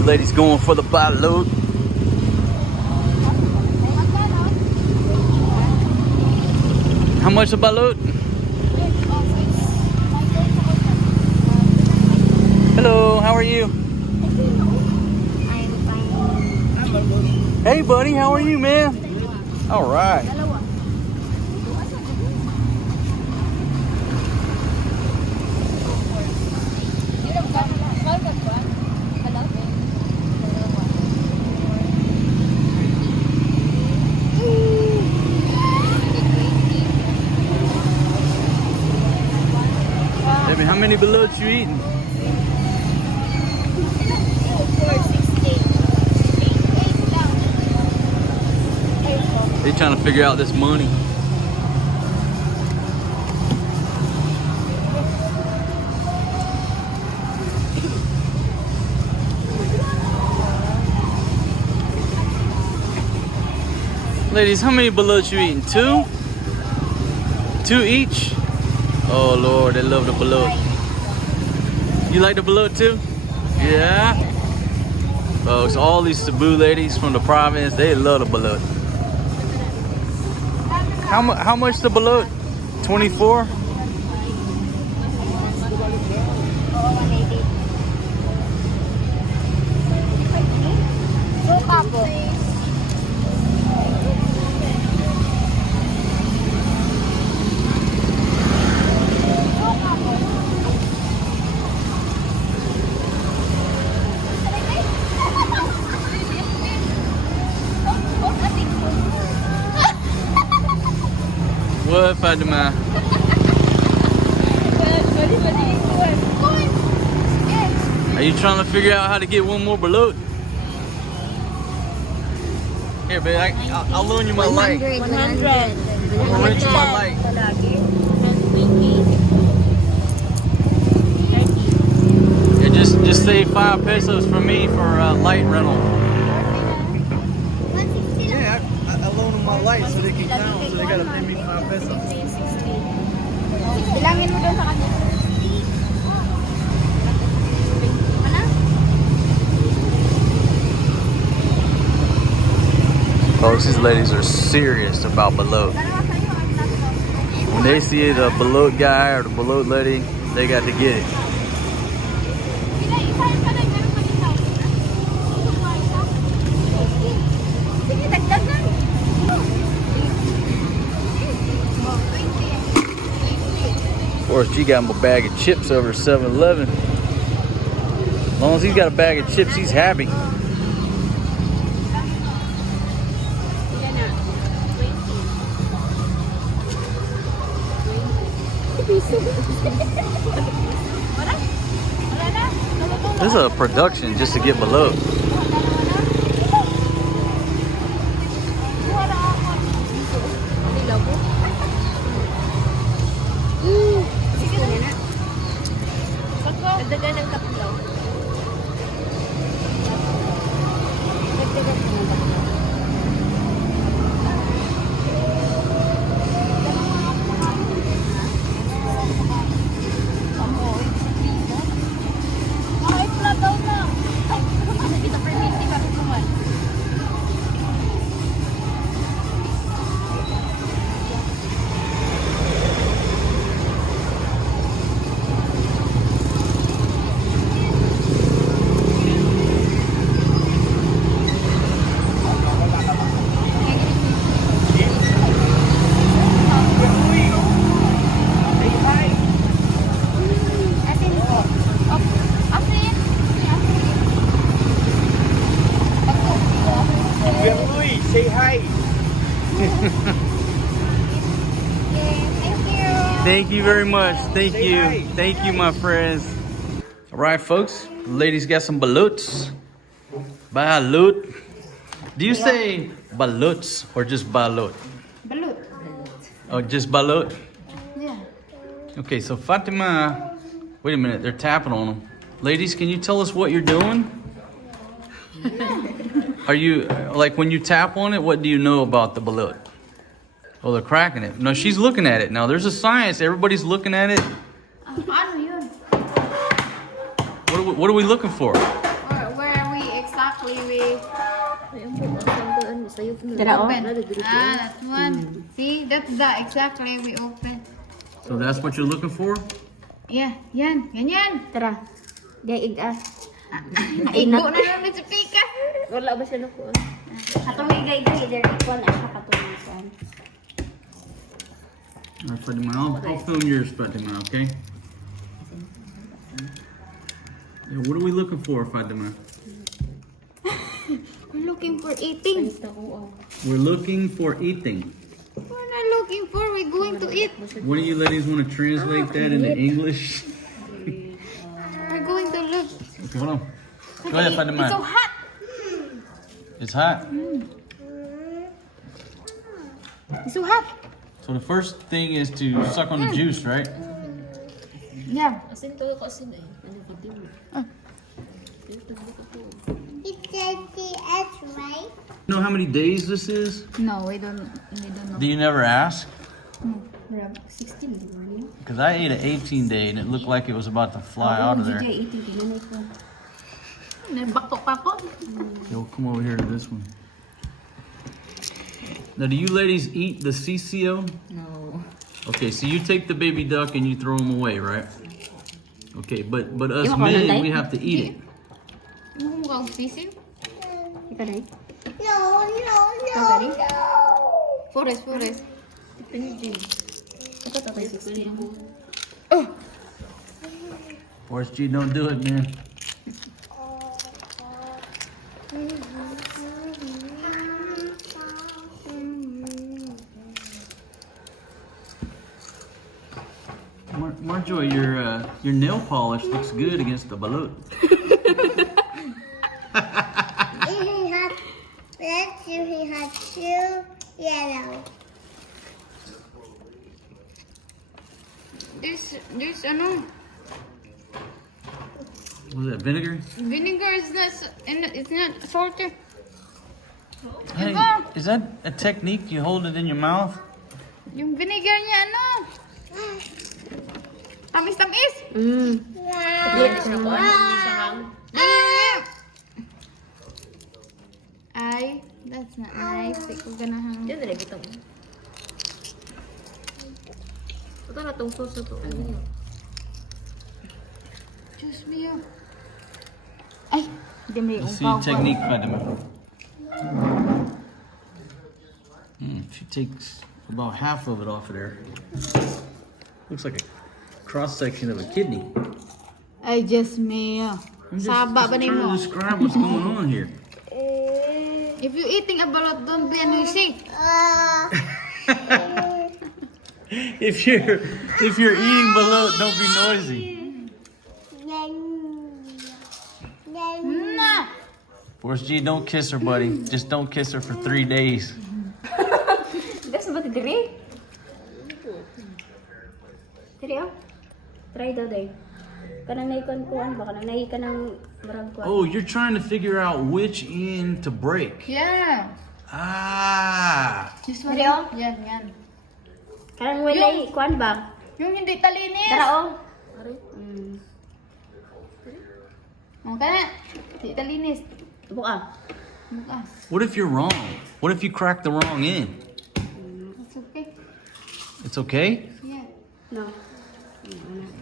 these ladies going for the balut. How much a balut? Hello, how are you? I'm fine. Hey buddy, how are you, man? All right. Baby, how many baluts you eating? 4, 6, 8. They trying to figure out this money. Ladies, how many baluts you eating? 2? 2 each? Oh Lord, they love the balut. You like the balut too? Yeah? Folks, all these Cebu ladies from the province, they love the balut. How much the balut? 24? Suka po. What, Fatima? Are you trying to figure out how to get one more balut? Here, babe, I'll loan you my light. 100. I'll rent you my light. Yeah, just save 5 pesos for me for light rental. Yeah, I loan them my light so they can count, so they gotta pay me 5 pesos. Bilangin mo doon sa kanya. Folks, these ladies are serious about balut. When they see the balut guy or the balut lady, they got to get it. Of course, G got him a bag of chips over 7-Eleven. As long as he's got a bag of chips, he's happy. This is a production just to get balut. Dagdagan ng tatlo. Say hi. Thank you very much. Thank you. Thank you, my friends. All right, folks. Ladies got some baluts. Balut. Do you say baluts or just balut? Balut. Oh, just balut? Yeah. Okay, so Fatima, wait a minute. They're tapping on them. Ladies, can you tell us what you're doing? Are you, like when you tap on it, what do you know about the balut? Oh, they're cracking it. No, she's looking at it. Now, there's a science. Everybody's looking at it. What are we looking for? Where are we Tara, that's one. See, that's the exactly we open. So that's what you're looking for? Yeah, yan. Ganyan. Tara. Diay ig-a. Igo na naman sa pika. Wala ba siya nakuha? Katong igay-igay. There equal na siya katungan. All right, Fatima, I'll film yours, Fatima, okay? Yeah, what are we looking for, Fatima? We're looking for eating. We're looking for eating. We're not looking for, we're going to eat. What do you ladies want to translate that into English? We're going to look. Okay, hold on. Go ahead, Fatima. It's so hot. It's hot. It's so hot. So the first thing is to suck on the juice, right? Yeah. You know how many days this is? No, we don't know. Do you never ask? No, we have 16. Because I ate an 18 day and it looked like it was about to fly out of there. Batok pa ko. Yo, come over here to this one. Now, do you ladies eat the CCO? No. Okay, so you take the baby duck and you throw them away, right? Okay, but us You want men, one, we have to eat it. Ano kung sisi? Ikaw na Forest. Forrest G, don't do it, man. Marjorie, your nail polish looks good against the balut. He had two yellow. This ano? What is that, vinegar? Vinegar is not, it's not salty. Hey, is that a technique? You hold it in your mouth? Yung vinegar niya ano? Tamis. Ay, that's not nice. Ikaw ganahan. Diyan na bitaw. Ito na tong suso to. Diyos mio. Ay, di may Let's see your technique, Fatima. She takes about half of it off of there. Looks like a cross section of a kidney. Ay, Diyos mio. Saba ba trying to nimo? describe what's going on here. If you eating a balot, don't be noisy. If you're eating balut, don't be noisy. Na! Forrest G, don't kiss her, buddy. Just don't kiss her for 3 days. Gusto ba diri? Diri oh. Try daw day. Kanang naikon kuan ba kanang naik ka ng marag kuan. Oh, you're trying to figure out which end to break. Yeah. Ah. This one. Diri oh. Yan. Kanang walay kuan ba? Yung hindi talinis. Dara oh. Ang kana. Hindi talinis. Buka. Bukas. What if you're wrong? What if you crack the wrong end? It's okay. It's okay? Yeah. No.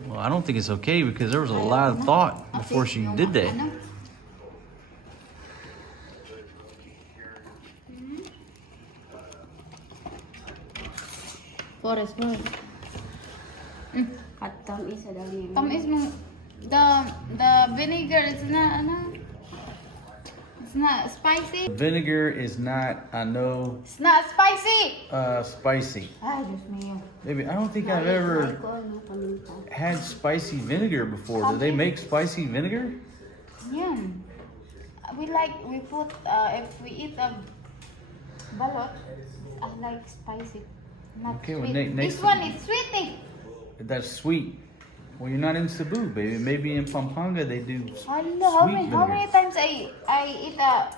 Well, I don't think it's okay because there was a lot of thought before she did that. Ano? Forest. Katam isa daw niya. Tamis mo. The vinegar is not ano. It's not spicy. Vinegar is not, I know, It's not spicy. spicy. Ay, Diyos mio. Maybe I don't think I've ever had spicy vinegar before. Do they make spicy vinegar? Yan. We put, if we eat a balot, I like spicy. Not Okay, well, sweet. next This one is sweet. That's sweet. Well, you're not in Cebu, baby. Maybe in Pampanga they do Hello, how sweet many vinegar. times I eat a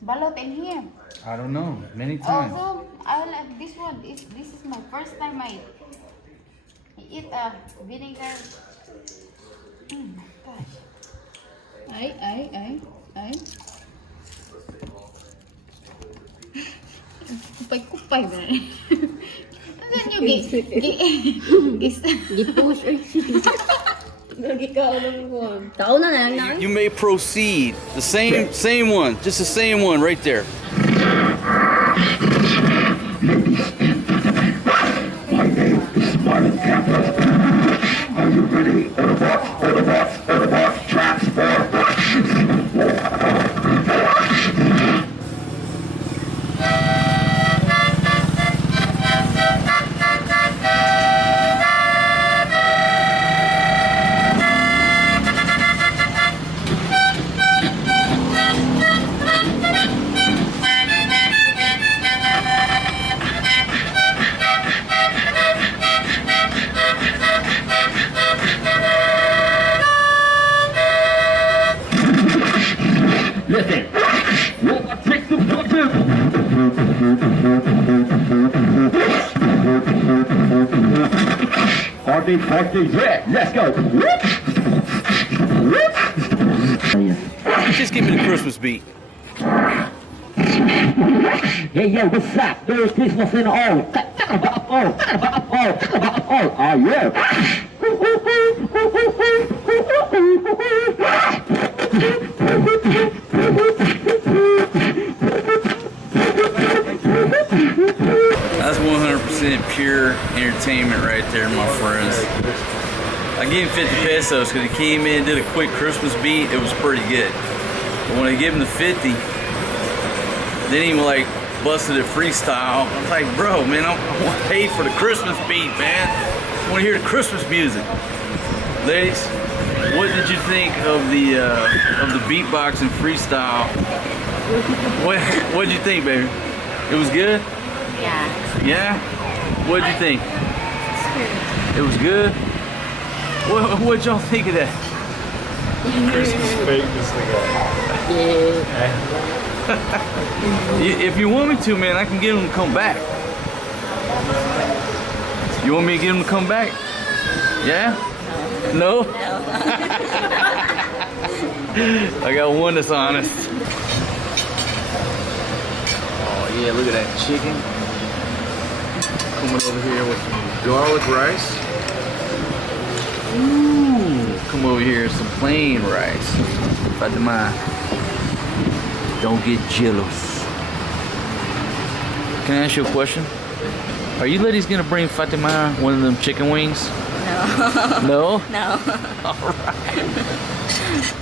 balot in here? I don't know. Many times. Also, I like this one. This is my first time I eat a vinegar. Oh my gosh. Ay. kupay-kupay ba na? Saan nyo Gipush. Lagi ka ng kuwan. Tao na lang. You may proceed. The same one. Just the same one right there. Are you ready? Listen. What takes the button? Party, yeah, let's go. Just give me the Christmas beat. Hey, yo, what's up? Merry Christmas and all. Oh, yeah. That's 100% pure entertainment right there, my friends. I gave him 50 pesos because he came in, did a quick Christmas beat. It was pretty good. But when I gave him the 50, then he like busted a freestyle. I was like, bro, man, I want to pay for the Christmas beat, man. I want to hear the Christmas music. Ladies, what did you think of the beatboxing freestyle? What did you think, baby? It was good? Yeah. Yeah? What did you think? It was good. What'd y'all think of that? Christmas fake is the guy. If you want me to, man, I can get him to come back. You want me to get him to come back? Yeah? No? I got one that's honest. Oh yeah, look at that chicken. Coming over here with some garlic rice. Ooh, come over here, some plain rice. Fatima, don't get jealous. Can I ask you a question? Are you ladies gonna bring Fatima one of them chicken wings? No. No? No. All right.